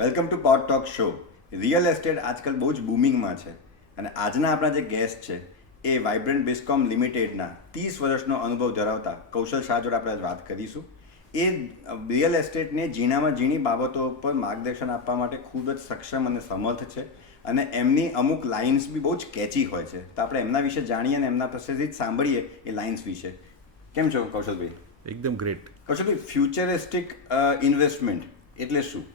Welcome to pod talk show. Real estate આજકાલ બહુ જ બૂમિંગમાં છે અને આજના આપણા જે ગેસ્ટ છે એ વાઇબ્રન્ટ બિસ્કોમ લિમિટેડના 30 વર્ષનો અનુભવ ધરાવતા કૌશલ શાહ જોડે આપણે આજ વાત કરીશું. એ રિયલ એસ્ટેટને ઝીણામાં ઝીણી બાબતો પર માર્ગદર્શન આપવા માટે ખૂબ જ સક્ષમ અને સમર્થ છે અને એમની અમુક લાઇન્સ બી બહુ જ કેચી હોય છે. તો આપણે એમના વિશે જાણીએ અને એમના પાસેથી જ સાંભળીએ એ લાઇન્સ વિશે. કેમ છો કૌશલભાઈ? એકદમ ગ્રેટ. કૌશલભાઈ, ફ્યુચરિસ્ટિક ઇન્વેસ્ટમેન્ટ એટલે શું?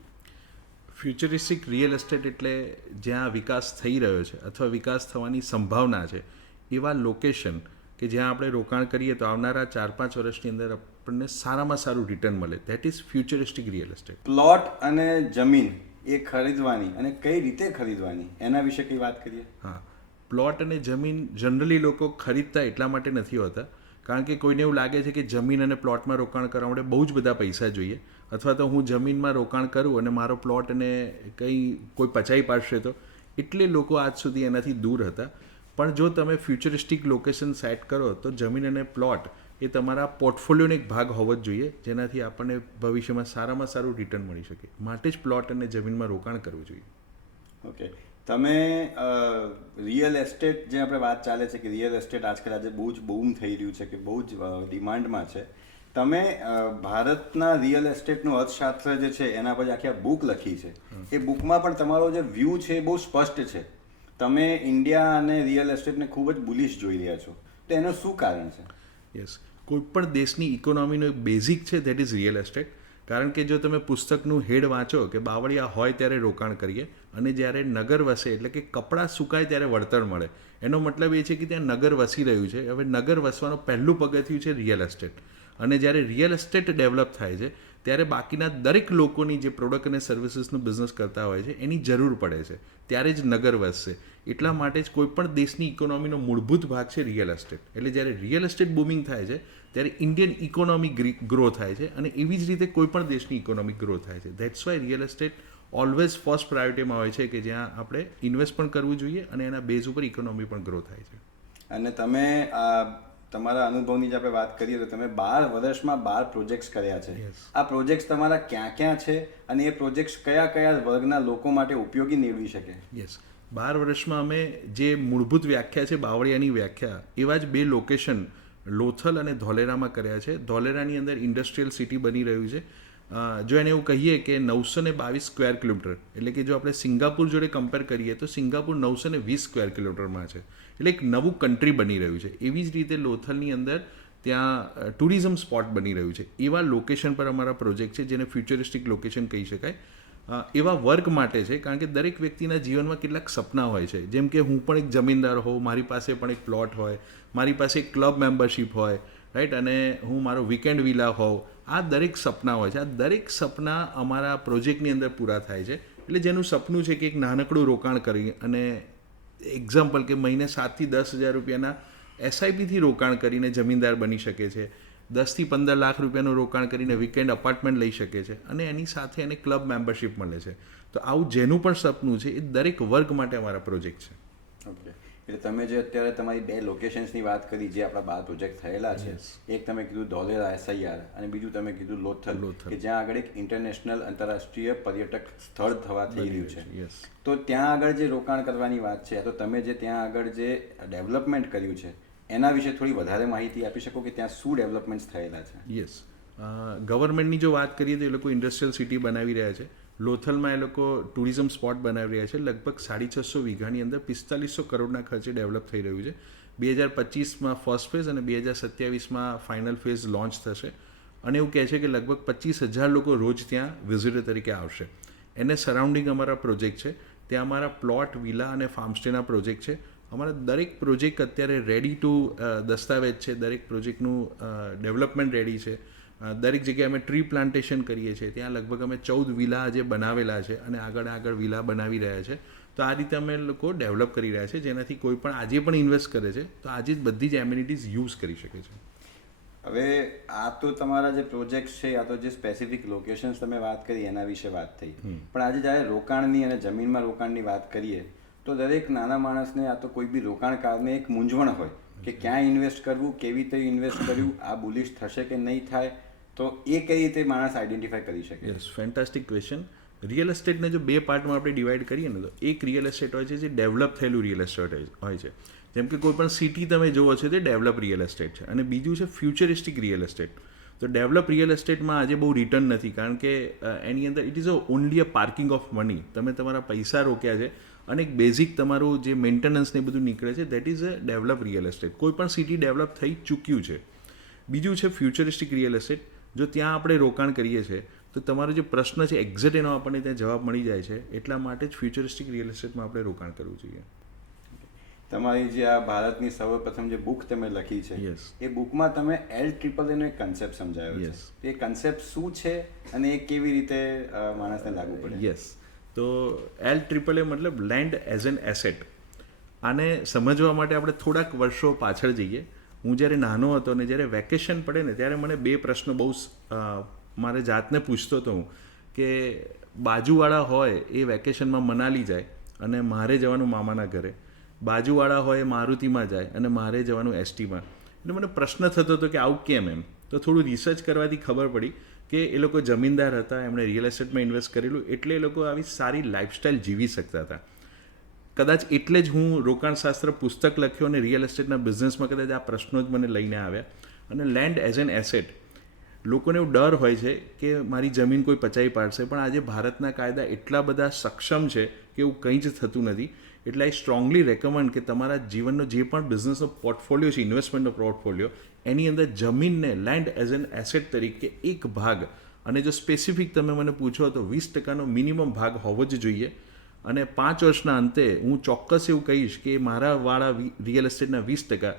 ફ્યુચરિસ્ટિક રિયલ એસ્ટેટ એટલે જ્યાં વિકાસ થઈ રહ્યો છે અથવા વિકાસ થવાની સંભાવના છે એવા લોકેશન કે જ્યાં આપણે રોકાણ કરીએ તો આવનારા 4-5 વર્ષની અંદર આપણને સારામાં સારું રિટર્ન મળે. That is futuristic real estate. Plot અને જમીન એ ખરીદવાની અને કઈ રીતે ખરીદવાની એના વિશે કંઈ વાત કરીએ. હા, પ્લોટ અને જમીન જનરલી લોકો ખરીદતા એટલા માટે નથી હોતા કારણ કે કોઈને એવું લાગે છે કે જમીન અને પ્લોટમાં રોકાણ કરવા માટે બહુ જ બધા પૈસા જોઈએ, અથવા તો હું જમીનમાં રોકાણ કરું અને મારો પ્લોટ અને કોઈ પચાવી પાડશે તો, એટલે લોકો આજ સુધી એનાથી દૂર હતા. પણ જો તમે ફ્યુચરિસ્ટિક લોકેશન સેટ કરો તો જમીન અને પ્લોટ એ તમારા પોર્ટફોલિયોનો એક ભાગ હોવો જ જોઈએ, જેનાથી આપણને ભવિષ્યમાં સારામાં સારું રિટર્ન મળી શકે. માટે જ પ્લોટ અને જમીનમાં રોકાણ કરવું જોઈએ. ઓકે, તમે રિયલ એસ્ટેટ જે આપણે વાત ચાલે છે કે રિયલ એસ્ટેટ આજકાલ આજે બહુ જ બૂમ થઈ રહ્યું છે કે બહુ જ ડિમાન્ડમાં છે. તમે ભારતના રિયલ એસ્ટેટનું અર્થશાસ્ત્ર જે છે એના પર આખી બુક લખી છે. એ બુકમાં પણ તમારો જે વ્યૂ છે એ બહુ સ્પષ્ટ છે. તમે ઇન્ડિયા અને રિયલ એસ્ટેટને ખૂબ જ બુલિશ જોઈ રહ્યા છો. તો એનું શું કારણ છે? યસ, કોઈ પણ દેશની ઇકોનોમીનો એક બેઝિક છે દેટ ઇઝ રિયલ એસ્ટેટ. કારણ કે જો તમે પુસ્તકનું હેડ વાંચો કે બાવળિયા હોય ત્યારે રોકાણ કરીએ અને જ્યારે નગર વસે એટલે કે કપડાં સુકાય ત્યારે વળતર મળે, એનો મતલબ એ છે કે ત્યાં નગર વસી રહ્યું છે. હવે નગર વસવાનું પહેલું પગથિયું છે રિયલ એસ્ટેટ, અને જ્યારે રિયલ એસ્ટેટ ડેવલપ થાય છે ત્યારે બાકીના દરેક લોકોની જે પ્રોડક્ટ અને સર્વિસીસનું બિઝનેસ કરતા હોય છે એની જરૂર પડે છે, ત્યારે જ નગર વસશે. એટલા માટે જ કોઈ પણ દેશની ઇકોનોમીનો મૂળભૂત ભાગ છે રિયલ એસ્ટેટ. એટલે જ્યારે રિયલ એસ્ટેટ બૂમિંગ થાય છે ત્યારે ઇન્ડિયન ઇકોનોમી ગ્રો થાય છે, અને એવી જ રીતે કોઈ પણ દેશની ઇકોનોમી ગ્રો થાય છે. That's why real estate always first પ્રાયોરિટીમાં હોય છે કે જ્યાં આપણે ઇન્વેસ્ટ પણ કરવું જોઈએ અને એના બેઝ ઉપર ઇકોનોમી પણ ગ્રો થાય છે. અને તમે તમારા અનુભવની જે આપણે વાત કરીએ તો તમે 12 વર્ષમાં 12 પ્રોજેક્ટ્સ કર્યા છે. Yes. આ પ્રોજેક્ટ્સ તમારા ક્યાં ક્યાં છે અને એ પ્રોજેક્ટ્સ કયા કયા વર્ગના લોકો માટે ઉપયોગી નીવડી શકે? યસ, 12 વર્ષમાં અમે જે મૂળભૂત વ્યાખ્યા છે બાવળિયાની વ્યાખ્યા, એવા જ 2 લોકેશન લોથલ અને ધોલેરામાં કર્યા છે. ધોલેરાની અંદર ઇન્ડસ્ટ્રીયલ સિટી બની રહ્યું છે. જો એને એવું કહીએ કે 922 સ્ક્વેર કિલોમીટર, એટલે કે જો આપણે સિંગાપુર જોડે કમ્પેર કરીએ તો સિંગાપુર 920 સ્ક્વેર કિલોમીટરમાં છે, એટલે એક નવું કન્ટ્રી બની રહ્યું છે. એવી જ રીતે લોથલની અંદર ત્યાં ટુરિઝમ સ્પોટ બની રહ્યું છે. એવા લોકેશન પર અમારા પ્રોજેક્ટ છે જેને ફ્યુચરિસ્ટિક લોકેશન કહી શકાય. એવા વર્ગ માટે છે કારણ કે દરેક વ્યક્તિના જીવનમાં કેટલાક સપના હોય છે. જેમ કે હું પણ એક જમીનદાર હોઉં, મારી પાસે પણ એક પ્લોટ હોય, મારી પાસે એક ક્લબ મેમ્બરશિપ હોય, રાઈટ, અને હું મારો વીકેન્ડ વિલા હોઉં. આ દરેક સપના હોય છે. આ દરેક સપના અમારા પ્રોજેક્ટની અંદર પૂરા થાય છે. એટલે જેનું સપનું છે કે એક નાનકડું રોકાણ કરી અને એક્ઝામ્પલ કે મહિને 7,000 થી 10,000 રૂપિયાના એસઆઈપીથી રોકાણ કરીને જમીનદાર બની શકે છે, 10 થી 15 લાખ રૂપિયાનું રોકાણ કરીને વીકેન્ડ અપાર્ટમેન્ટ લઈ શકે છે, અને એની સાથે એને ક્લબ મેમ્બરશિપ મળે છે. તો આવું જેનું પણ સપનું છે એ દરેક વર્ગ માટે અમારા પ્રોજેક્ટ છે. ઓકે, એટલે તમે જે અત્યારે તમારી 2 લોકેશન્સની વાત કરી જે આપણા 12 પ્રોજેક્ટ થયેલા છે, Yes. એક તમે કીધું ધોલેરા SIR અને બીજું તમે કીધું લોથલ, કે જ્યાં આગળ એક ઇન્ટરનેશનલ આંતરરાષ્ટ્રીય પર્યટક સ્થળ થવા થઈ રહ્યું છે. યસ, તો ત્યાં આગળ જે રોકાણ કરવાની વાત છે, તો તમે જે ત્યાં આગળ જે ડેવલપમેન્ટ કર્યું છે એના વિશે થોડી વધારે માહિતી આપી શકો કે ત્યાં શું ડેવલપમેન્ટ્સ થયેલા છે? યસ. ગવર્મેન્ટની જો વાત કરીએ તો એ લોકો ઇન્ડસ્ટ્રીયલ સિટી બનાવી રહ્યા છે. લોથલમાં એ લોકો ટુરિઝમ સ્પોટ બનાવી રહ્યા છે. લગભગ 650 વીઘાની અંદર 4500 કરોડના ખર્ચે ડેવલપ થઈ રહ્યું છે. 2025માં ફર્સ્ટ ફેઝ અને 2027માં ફાઇનલ ફેઝ લોન્ચ થશે. અને એવું કહે છે કે લગભગ 25,000 લોકો રોજ ત્યાં વિઝિટર તરીકે આવશે. એને સરાઉન્ડિંગ અમારા પ્રોજેક્ટ છે. ત્યાં અમારા પ્લોટ, વિલા અને ફાર્મસ્ટેના પ્રોજેક્ટ છે. અમારા દરેક પ્રોજેક્ટ અત્યારે રેડી ટુ દસ્તાવેજ છે. દરેક પ્રોજેક્ટનું ડેવલપમેન્ટ રેડી છે. દરેક જગ્યાએ અમે ટ્રી પ્લાન્ટેશન કરીએ છીએ. ત્યાં લગભગ અમે 14 વિલા જે બનાવેલા છે અને આગળ વિલા બનાવી રહ્યા છે. તો આ રીતે અમે લોકો ડેવલપ કરી રહ્યા છે, જેનાથી કોઈ પણ આજે પણ ઇન્વેસ્ટ કરે છે તો આજે જ બધી જ એમ્યુનિટીઝ યુઝ કરી શકે છે. હવે આ તો તમારા જે પ્રોજેક્ટ છે, આ તો જે સ્પેસિફિક લોકેશન્સ તમે વાત કરી એના વિશે વાત થઈ, પણ આજે જ્યારે રોકાણની અને જમીનમાં રોકાણની વાત કરીએ તો દરેક નાના માણસને આ તો કોઈ બી રોકાણકારને એક મૂંઝવણ હોય કે ક્યાં ઇન્વેસ્ટ કરવું, કેવી રીતે ઇન્વેસ્ટ કરવું, આ બુલિશ થશે કે નહીં થાય, તો એ કઈ રીતે માણસ આઈડેન્ટિફાઈ કરી શકે? Yes, fantastic question. રિયલ એસ્ટેટને જો બે પાર્ટમાં આપણે ડિવાઈડ કરીએ ને તો એક રિયલ એસ્ટેટ હોય છે જે ડેવલપ થયેલું રિયલ એસ્ટેટ હોય છે, જેમ કે કોઈ પણ સિટી તમે જુઓ છો તે ડેવલપ રિયલ એસ્ટેટ છે, અને બીજું છે ફ્યુચરિસ્ટિક રિયલ એસ્ટેટ. તો ડેવલપ રિયલ એસ્ટેટમાં આજે બહુ રિટર્ન નથી, કારણ કે એની અંદર it is only a parking of money. તમે તમારા પૈસા રોક્યા છે અને એક બેઝિક તમારું જે મેન્ટેનન્સ ને બધું નીકળે છે, that is a develop real estate. કોઈ પણ સિટી ડેવલપ થઈ ચૂક્યું છે. બીજું છે ફ્યુચરિસ્ટિક રિયલ એસ્ટેટ. જો ત્યાં આપણે રોકાણ કરીએ છીએ તો તમારો જે પ્રશ્ન છે એક્ઝેક્ટ એનો આપણને ત્યાં જવાબ મળી જાય છે. એટલા માટે જ ફ્યુચરિસ્ટિક રિયલ એસ્ટેટમાં આપણે રોકાણ કરવું જોઈએ. તમારી જે આ ભારતની સર્વપ્રથમ જે બુક તમે લખી છે, Yes. એ બુકમાં તમે LAAA નો એક કન્સેપ્ટ સમજાવ્યો છે. Yes. તો એ કન્સેપ્ટ શું છે અને એ કેવી રીતે માણસને લાગુ પડે? યસ, તો LAAA મતલબ લેન્ડ એઝ એન એસેટ. આને સમજવા માટે આપણે થોડાક વર્ષો પાછળ જઈએ. હું જ્યારે નાનો હતો ને જ્યારે વેકેશન પડે ને ત્યારે મને બે પ્રશ્નો બહુ મારે જાતને પૂછતો હતો હું, કે બાજુવાળા હોય એ વેકેશનમાં મનાલી જાય અને મારે જવાનું મામાના ઘરે, બાજુવાળા હોય એ મારુતિમાં જાય અને મારે જવાનું એસટીમાં. એટલે મને પ્રશ્ન થતો હતો કે આવું કેમ એમ. તો થોડું રિસર્ચ કરવાથી ખબર પડી કે એ લોકો જમીનદાર હતા, એમણે રિયલ એસ્ટેટમાં ઇન્વેસ્ટ કરેલું, એટલે એ લોકો આવી સારી લાઈફસ્ટાઈલ જીવી શકતા હતા. કદાચ એટલે જ હું રોકાણશાસ્ત્ર પુસ્તક લખ્યો અને રિયલ એસ્ટેટના બિઝનેસમાં કદાચ આ પ્રશ્નો જ મને લઈને આવ્યા. અને લેન્ડ એઝ એન એસેટ, લોકોને એવું ડર હોય છે કે મારી જમીન કોઈ પચાવી પાડશે, પણ આજે ભારતના કાયદા એટલા બધા સક્ષમ છે કે એવું કંઈ જ થતું નથી. એટલે આઈ સ્ટ્રોંગલી રેકમેન્ડ કે તમારા જીવનનો જે પણ બિઝનેસનો પોર્ટફોલિયો છે, ઇન્વેસ્ટમેન્ટનો પોર્ટફોલિયો, એની અંદર જમીનને લેન્ડ એઝ એન એસેટ તરીકે એક ભાગ, અને જો સ્પેસિફિક તમે મને પૂછો તો 20% મિનિમમ ભાગ હોવો જ જોઈએ. અને 5 વર્ષના અંતે હું ચોક્કસ એવું કહીશ કે મારા વાળા રિયલ એસ્ટેટના 20%,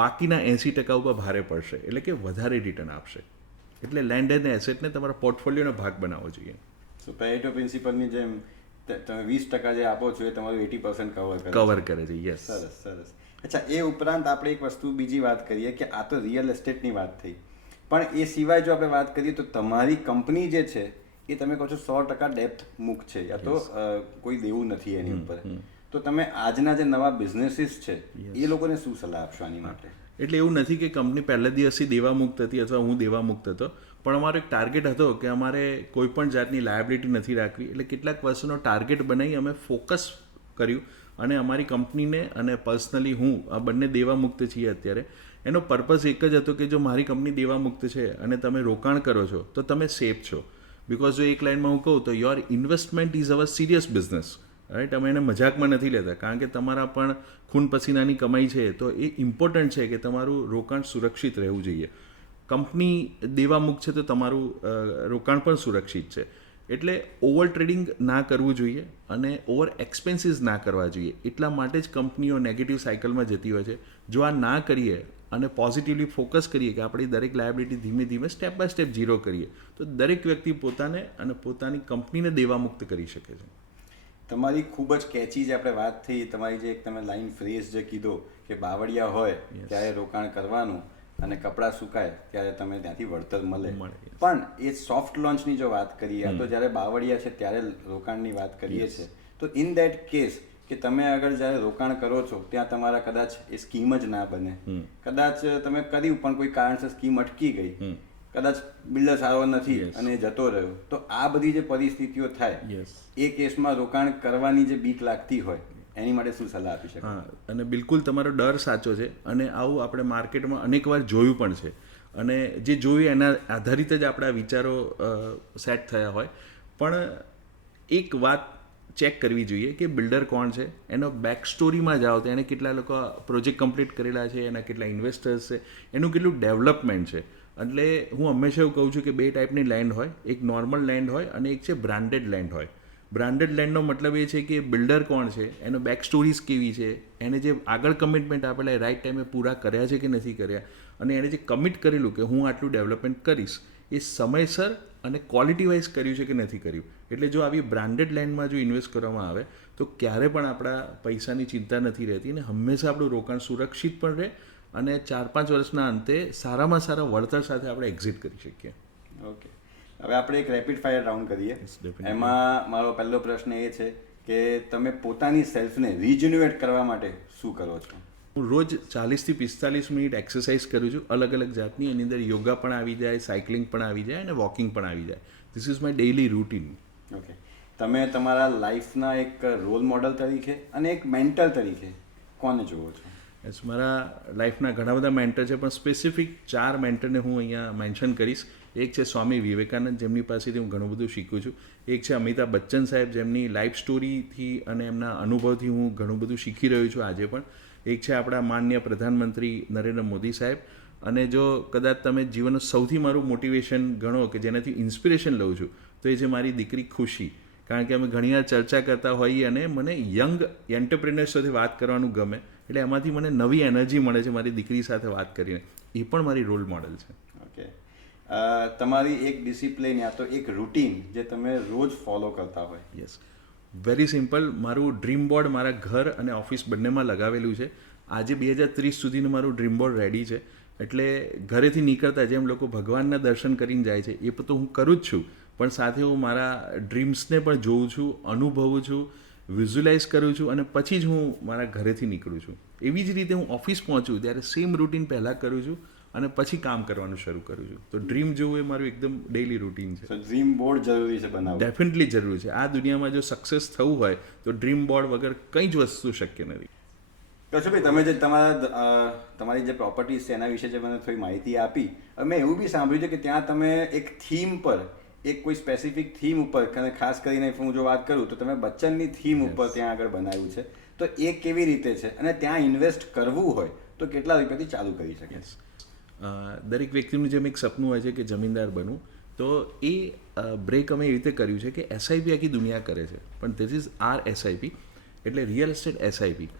બાકીના 80% ઉપર ભારે પડશે, એટલે કે વધારે રિટર્ન આપશે. એટલે લેન્ડ એન્ડ એસેટને તમારા પોર્ટફોલિયોનો ભાગ બનાવવો જોઈએ. સો પેરેટો પ્રિન્સિપલની જેમ તમે 20% જે આપો છો એ તમારું 80% કવર કરે છે. યસ. સરસ સરસ. અચ્છા, એ ઉપરાંત આપણે એક વસ્તુ બીજી વાત કરીએ કે આ તો રિયલ એસ્ટેટની વાત થઈ, પણ એ સિવાય જો આપણે વાત કરીએ તો તમારી કંપની જે છે એ તમે કહો છો 100% ડેપ્થ મુક્ત છે, યા તો કોઈ દેવું નથી એની ઉપર. તો તમે આજના જે નવા બિઝનેસીસ છે એ લોકોને શું સલાહ આપશો આની માટે? એટલે એવું નથી કે કંપની પહેલા દિવસથી દેવામુક્ત હતી અથવા હું દેવામુક્ત હતો, પણ અમારો એક ટાર્ગેટ હતો કે અમારે કોઈ પણ જાતની લાયબિલિટી નથી રાખવી. એટલે કેટલાક વર્ષોનો ટાર્ગેટ બનાવી અમે ફોકસ કર્યું, અને અમારી કંપનીને અને પર્સનલી હું આ બંને દેવામુક્ત છીએ અત્યારે. એનો પર્પઝ એક જ હતો કે જો મારી કંપની દેવામુક્ત છે અને તમે રોકાણ કરો છો તો તમે સેફ છો. બિકોઝ જો એક લાઇનમાં હું કહું તો your investment is our serious business, right. અમે એને મજાકમાં નથી લેતા, કારણ કે તમારા પણ ખૂન પસીનાની કમાઈ છે, તો એ ઇમ્પોર્ટન્ટ છે કે તમારું રોકાણ સુરક્ષિત રહેવું જોઈએ. કંપની દેવામુક્ત છે તો તમારું રોકાણ પણ સુરક્ષિત છે. એટલે ઓવર ટ્રેડિંગ ના કરવું જોઈએ અને ઓવર એક્સપેન્સીસ ના કરવા જોઈએ. એટલા માટે જ કંપનીઓ નેગેટિવ સાયકલમાં જતી હોય છે. જો આ ના કરીએ અને પોઝિટિવલી ફોકસ કરીએ કે આપણી દરેક લાયબિલિટી ધીમે ધીમે સ્ટેપ બાય સ્ટેપ ઝીરો કરીએ, તો દરેક વ્યક્તિ પોતાને અને પોતાની કંપનીને દેવામુક્ત કરી શકે છે. તમારી ખૂબ જ કેચી જે આપણે વાત થઈ, તમારી જે એક તમે લાઈન ફ્રેઝ જે કીધો કે બાવળિયા હોય ત્યારે રોકાણ કરવાનું અને કપડાં સુકાય ત્યારે તમે ત્યાંથી વળતર મળે. પણ એ સોફ્ટ લોન્ચની જો વાત કરીએ, તો જ્યારે બાવળિયા છે ત્યારે રોકાણની વાત કરીએ છીએ, તો ઇન દેટ કેસ કે તમે અગર જ્યારે રોકાણ કરો છો ત્યાં તમારા કદાચ એ સ્કીમ જ ના બને, કદાચ તમે કર્યું પણ કોઈ કારણસર સ્કીમ અટકી ગઈ, કદાચ બિલ્ડર સારો નથી અને જતો રહ્યો, તો આ બધી જે પરિસ્થિતિઓ થાય એ કેસમાં રોકાણ કરવાની જે બીક લાગતી હોય એની માટે શું સલાહ આપી શકે? હા, અને બિલકુલ તમારો ડર સાચો છે, અને આવું આપણે માર્કેટમાં અનેક વાર જોયું પણ છે, અને જે જોયું એના આધારિત જ આપણા વિચારો સેટ થયા હોય. પણ એક વાત ચેક કરવી જોઈએ કે બિલ્ડર કોણ છે, એનો બેક સ્ટોરીમાં જાઓ તો એને કેટલા લોકો પ્રોજેક્ટ કમ્પ્લીટ કરેલા છે, એના કેટલા ઇન્વેસ્ટર્સ છે, એનું કેટલું ડેવલપમેન્ટ છે. એટલે હું હંમેશા એવું કહું છું કે બે ટાઈપની લેન્ડ હોય, એક નોર્મલ લેન્ડ હોય અને એક છે બ્રાન્ડેડ લેન્ડ હોય. બ્રાન્ડેડ લેન્ડનો મતલબ એ છે કે બિલ્ડર કોણ છે, એનો બેક સ્ટોરીઝ કેવી છે, એને જે આગળ કમિટમેન્ટ આપેલા એ રાઇટ ટાઈમે પૂરા કર્યા છે કે નથી કર્યા, અને એણે જે કમિટ કરેલું કે હું આટલું ડેવલપમેન્ટ કરીશ એ સમયસર અને ક્વોલિટી વાઇઝ કર્યું છે કે નથી કર્યું. એટલે જો આવી બ્રાન્ડેડ લેન્ડમાં જો ઇન્વેસ્ટ કરવામાં આવે તો ક્યારે પણ આપણા પૈસાની ચિંતા નથી રહેતી, અને હંમેશા આપણું રોકાણ સુરક્ષિત પણ રહે, અને 4-5 વર્ષના અંતે સારામાં સારા વળતર સાથે આપણે એક્ઝિટ કરી શકીએ. ઓકે, હવે આપણે એક રેપિડ ફાયર રાઉન્ડ કરીએ. એમાં મારો પહેલો પ્રશ્ન એ છે કે તમે પોતાની સેલ્ફને રિજન્યુએટ કરવા માટે શું કરો છો? હું રોજ 40 થી 45 મિનિટ એક્સરસાઇઝ કરું છું, અલગ અલગ જાતની. એની અંદર યોગા પણ આવી જાય, સાયકલિંગ પણ આવી જાય અને વોકિંગ પણ આવી જાય. This is my daily routine. Okay, તમે તમારા લાઈફના એક રોલ મોડલ તરીકે અને એક મેન્ટર તરીકે કોને જુઓ છો? યસ, મારા લાઈફના ઘણા બધા મેન્ટર છે, પણ સ્પેસિફિક 4 મેન્ટરને હું અહીંયા મેન્શન કરીશ. એક છે સ્વામી વિવેકાનંદ, જેમની પાસેથી હું ઘણું બધું શીખું છું. એક છે અમિતાભ બચ્ચન સાહેબ, જેમની લાઈફ સ્ટોરીથી અને એમના અનુભવથી હું ઘણું બધું શીખી રહ્યો છું આજે પણ. એક છે આપણા માનનીય પ્રધાનમંત્રી નરેન્દ્ર મોદી સાહેબ. અને જો કદાચ તમે જીવનનું સૌથી મારું મોટિવેશન ગણો કે જેનાથી ઇન્સ્પિરેશન લઉં છું, તો એ છે મારી દીકરી ખુશી. કારણ કે અમે ઘણીવાર ચર્ચા કરતા હોઈએ અને મને યંગ એન્ટરપ્રિનર્સ સાથે વાત કરવાનું ગમે, એટલે એમાંથી મને નવી એનર્જી મળે છે મારી દીકરી સાથે વાત કરીને. એ પણ મારી રોલ મોડલ છે. ઓકે, તમારી એક ડિસિપ્લિન યા તો એક રૂટીન જે તમે રોજ ફોલો કરતા હોય? Yes, very simple. મારું ડ્રીમ બોર્ડ મારા ઘર અને ઓફિસ બંનેમાં લગાવેલું છે. આજે 2030 સુધીનું મારું ડ્રીમ બોર્ડ રેડી છે. એટલે ઘરેથી નીકળતા જેમ લોકો ભગવાનના દર્શન કરીને જાય છે, એ તો હું કરું જ છું, પણ સાથે હું મારા ડ્રીમ્સને પણ જોઉં છું, અનુભવું છું, વિઝ્યુલાઇઝ કરું છું, અને પછી જ હું મારા ઘરેથી નીકળું છું. એવી જ રીતે હું ઓફિસ પહોંચું ત્યારે સેમ રૂટીન પહેલાં કરું છું અને પછી કામ કરવાનું શરૂ કરું છું. તો ડ્રીમ જોવું એ મારું એકદમ ડેઇલી રૂટીન છે. ડ્રીમ બોર્ડ જરૂરી છે બનાવવું? ડેફિનેટલી જરૂરી છે. આ દુનિયામાં જો સક્સેસ થવું હોય તો ડ્રીમ બોર્ડ વગર કંઈ જ વસ્તુ શક્ય નથી. કશુભાઈ, તમે જે તમારી જે પ્રોપર્ટીઝ છે એના વિશે જે મને થોડી માહિતી આપી, મેં એવું બી સાંભળ્યું છે કે ત્યાં તમે એક થીમ પર, એક કોઈ સ્પેસિફિક થીમ ઉપર, અને ખાસ કરીને હું જો વાત કરું તો તમે બચ્ચનની થીમ ઉપર ત્યાં આગળ બનાવ્યું છે. તો એ કેવી રીતે છે અને ત્યાં ઇન્વેસ્ટ કરવું હોય તો કેટલા રૂપિયાથી ચાલુ કરી શકે? દરેક વ્યક્તિનું જેમ એક સપનું હોય છે કે જમીનદાર બનવું, તો એ બ્રેક અમે એવી રીતે કર્યું છે કે એસઆઈપી આખી દુનિયા કરે છે, પણ ધીસ ઇઝ આર એસઆઈપી, એટલે રિયલ એસ્ટેટ એસઆઈપી.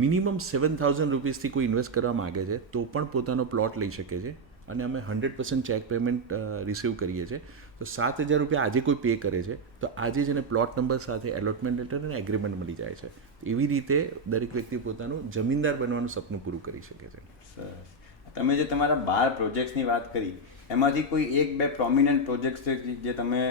મિનિમમ 7,000 રૂપીસથી કોઈ ઇન્વેસ્ટ કરવા માગે છે તો પણ પોતાનો પ્લોટ લઈ શકે છે, અને અમે 100% ચેક પેમેન્ટ રિસીવ કરીએ છીએ. તો 7,000 રૂપિયા આજે કોઈ પે કરે છે તો આજે જ એને પ્લોટ નંબર સાથે એલોટમેન્ટ લેટર અને એગ્રીમેન્ટ મળી જાય છે. એવી રીતે દરેક વ્યક્તિ પોતાનું જમીનદાર બનવાનું સપનું પૂરું કરી શકે છે. સરસ. તમે જે તમારા 12 પ્રોજેક્ટ્સની વાત કરી, એમાંથી કોઈ 1-2 પ્રોમિનન્ટ પ્રોજેક્ટ્સ છે જે તમે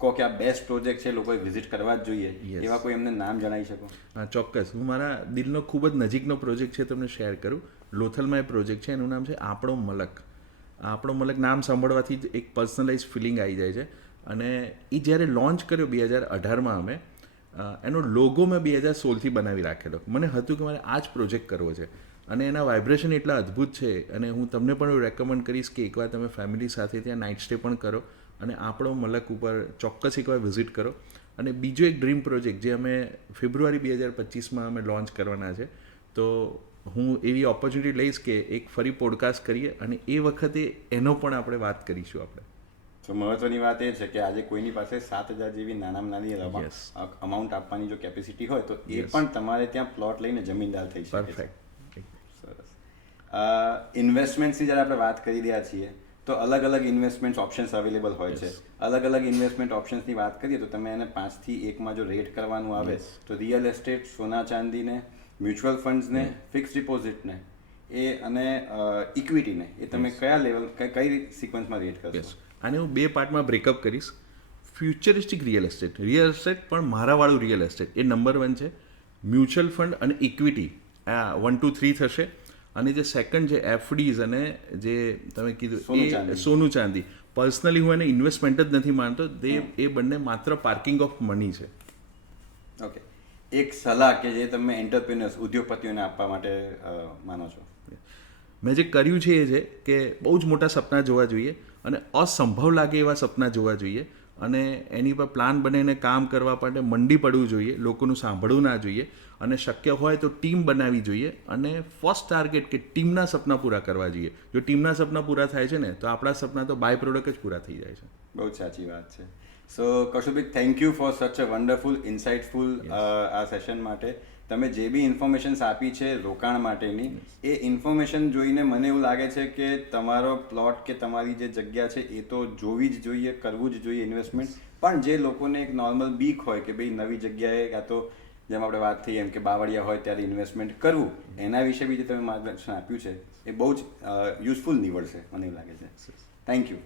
કહો કે આ બેસ્ટ પ્રોજેક્ટ છે, લોકોએ વિઝિટ કરવા જ જોઈએ, એવા કોઈ એમને નામ જણાવી શકો? હા, ચોક્કસ. હું મારા દિલનો ખૂબ જ નજીકનો પ્રોજેક્ટ છે તમને શેર કરું. લોથલમાં એ પ્રોજેક્ટ છે, એનું નામ છે આપણો મલક. આપણો મલક નામ સાંભળવાથી જ એક પર્સનલાઇઝ ફિલિંગ આવી જાય છે. અને એ જ્યારે લોન્ચ કર્યો 2018માં અમે, એનો લોગો મેં 2016થી બનાવી રાખેલો. મને હતું કે મારે આ જ પ્રોજેક્ટ કરવો છે, અને એના વાઇબ્રેશન એટલા અદ્ભુત છે. અને હું તમને પણ એવું રેકમેન્ડ કરીશ કે એકવાર તમે ફેમિલી સાથે ત્યાં નાઇટ સ્ટે પણ કરો અને આપણો મલક ઉપર ચોક્કસ એકવાર વિઝિટ કરો. અને બીજો એક ડ્રીમ પ્રોજેક્ટ જે અમે ફેબ્રુઆરી 2025માં અમે લોન્ચ કરવાના છે, તો હું એવી ઓપોર્ચ્યુનિટી લઈશ કે એક ફરી પોડકાસ્ટ કરીએ અને એ વખતે એનો પણ આપણે વાત કરીશું. આપણે તો મહત્વની વાત એ છે કે આજે કોઈની પાસે 7,000 જેવી નાનામાં નાની અમાઉન્ટ આપવાની જો કેપેસિટી હોય તો એ પણ તમારે ત્યાં પ્લોટ લઈને જમીનદાર થઈ શકે. પરફેક્ટ. સરસ. ઇન્વેસ્ટમેન્ટ્સની જ્યારે આપણે વાત કરી રહ્યા છીએ તો અલગ અલગ ઇન્વેસ્ટમેન્ટ ઓપ્શન્સ અવેલેબલ હોય છે. અલગ અલગ ઇન્વેસ્ટમેન્ટ ઓપ્શન્સની વાત કરીએ તો તમે એને 5થી 1માં જો રેટ કરવાનું આવે તો રિયલ એસ્ટેટ, સોના ચાંદીને, મ્યુચ્યુઅલ ફંડ્સને, ફિક્સ ડિપોઝિટને એ અને ઇક્વિટીને એ તમે કયા લેવલ, કઈ સિક્વન્સમાં રેટ કરશો? આને હું 2 પાર્ટમાં બ્રેકઅપ કરીશ. ફ્યુચરિસ્ટિક રિયલ એસ્ટેટ, પણ મારાવાળું રિયલ એસ્ટેટ એ નંબર 1 છે. મ્યુચ્યુઅલ ફંડ અને ઇક્વિટી આ 1, 2, 3 થશે. અને જે સેકન્ડ છે એફડીઝ અને જે તમે કીધું એ સોનું ચાંદી, પર્સનલી હું એને ઇન્વેસ્ટમેન્ટ જ નથી માનતો. એ બંને માત્ર પાર્કિંગ ઓફ મની છે. ઓકે, એક સલાહ કે જે તમે એન્ટરપ્રિનર્સ, ઉદ્યોગપતિઓને આપવા માટે માનો છો? મેં જે કર્યું છે એ છે કે બહુ જ મોટા સપના જોવા જોઈએ અને અસંભવ લાગે એવા સપના જોવા જોઈએ, અને એની પર પ્લાન બનાવીને કામ કરવા માટે મંડી પડવું જોઈએ, લોકોનું સાંભળવું ના જોઈએ, અને શક્ય હોય તો ટીમ બનાવવી જોઈએ. અને ફર્સ્ટ ટાર્ગેટ કે ટીમના સપના પૂરા કરવા જોઈએ. જો ટીમના સપના પૂરા થાય છે ને તો આપણા સપના તો બાય પ્રોડક્ટ જ પૂરા થઈ જાય છે. બહુ જ સાચી વાત છે. So Kaushikbhai, thank you for such a wonderful ઇન્સાઇટફુલ આ સેશન માટે. તમે જે બી ઇન્ફોર્મેશન્સ આપી છે રોકાણ માટેની, એ ઇન્ફોર્મેશન જોઈને મને એવું લાગે છે કે તમારો પ્લોટ કે તમારી જે જગ્યા છે એ તો જોવી જ જોઈએ, કરવું જ જોઈએ ઇન્વેસ્ટમેન્ટ. પણ જે લોકોને એક નોર્મલ બીક હોય કે ભાઈ નવી જગ્યાએ, યા તો જેમ આપણે વાત થઈ એમ કે બાવળિયા હોય ત્યારે ઇન્વેસ્ટમેન્ટ કરવું, એના વિશે બી જે તમે માર્ગદર્શન આપ્યું છે એ બહુ જ યુઝફુલ નીવડશે મને એવું લાગે છે. Thank you.